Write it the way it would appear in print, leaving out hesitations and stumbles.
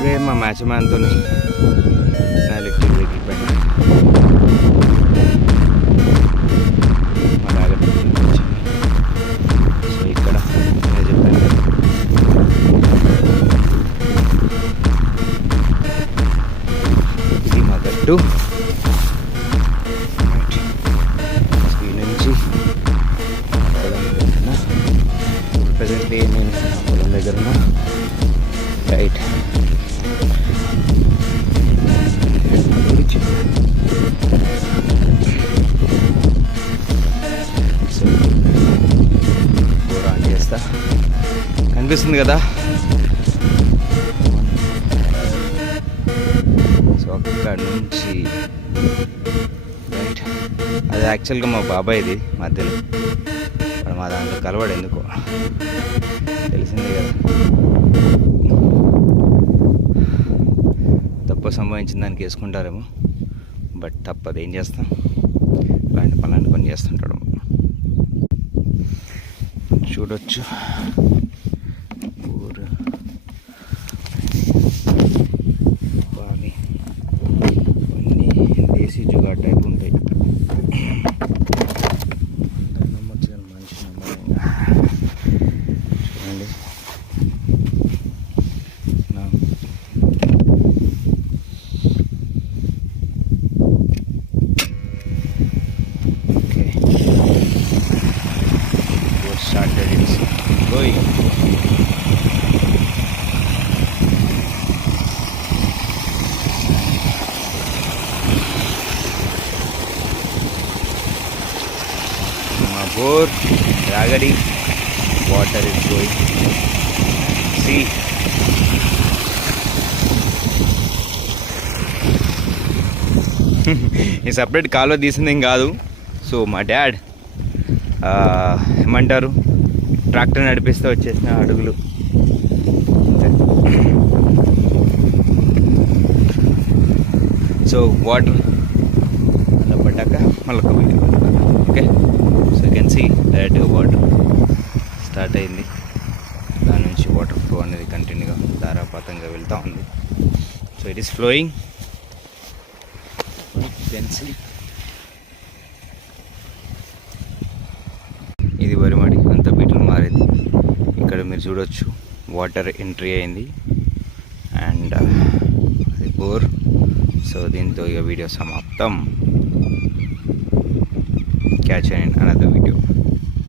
ఇప్పుడే మా మ్యాచ్ మ్యాన్తో నా ఎలక్ట్రిక్ వెహికల్ పైన మా డాగర్ వచ్చింది. సో ఇక్కడ నేను చెప్పాను కదా, ఇది మా గట్టు. ఈ నుంచి పొలం దగ్గర ప్రజెంట్లీ నేను పొలం దగ్గర రైట్ ఆన్ చేస్తా. కనిపిస్తుంది కదా. సో అక్కడ నుంచి రైట్, అది యాక్చువల్గా మా బాబాయ్ది మధ్యలో, మా దాంట్లో కలవాడు ఎందుకో తెలిసిందే కదా. తప్పు సంభవించిన దానికి వేసుకుంటారేమో, బట్ తప్పదు, ఏం చేస్తాం, ఇలాంటి పనులన్నీ కొన్ని చేస్తుంటాడు. చూడొచ్చు ఊరు బావి, కొన్ని దేశీ జుగా టైప్ ఉంటాయి. నమ్మొచ్చు మనిషి నమ్మకంగా. చూడండి started, it's going. My bore, Ragadi, water is going. See. ఈ సపరేట్ కాలువ తీసింది ఏం కాదు. సో మా డాడ్ ఏమంటారు, ట్రాక్టర్ నడిపిస్తే వచ్చేసిన అడుగులు. సో వాటర్ అలా పడ్డాక మళ్ళీ ఒక video. Okay, so you can see డైరెక్ట్గా వాటర్ స్టార్ట్ అయింది. దాని నుంచి వాటర్ ఫ్లో అనేది కంటిన్యూగా ధారాపాతంగా వెళ్తూ ఉంది. So it is flowing. You can see ఇది వరిమడి, అంత బీట్లు మారింది. ఇక్కడ మీరు చూడొచ్చు వాటర్ ఎంట్రీ అయింది అండ్ అది బోర్. సో దీంతో ఇక వీడియో సమాప్తం. Catch and another video.